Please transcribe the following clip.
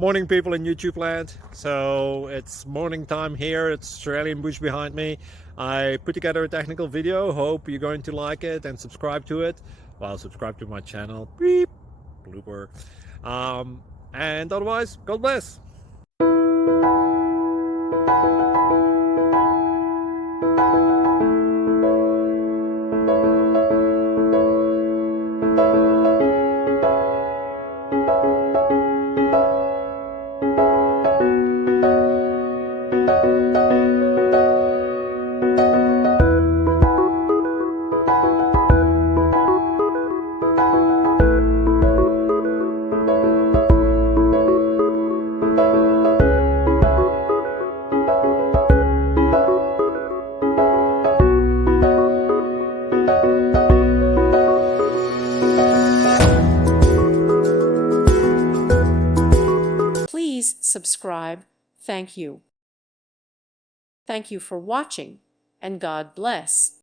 Morning, people in YouTube land. So it's morning time here. It's Australian bush behind me. I put together a technical video. Hope you're going to like it and subscribe to it. Well, subscribe to my channel. Beep. Blooper. And otherwise, God bless. Please subscribe. Thank you. Thank you for watching, and God bless.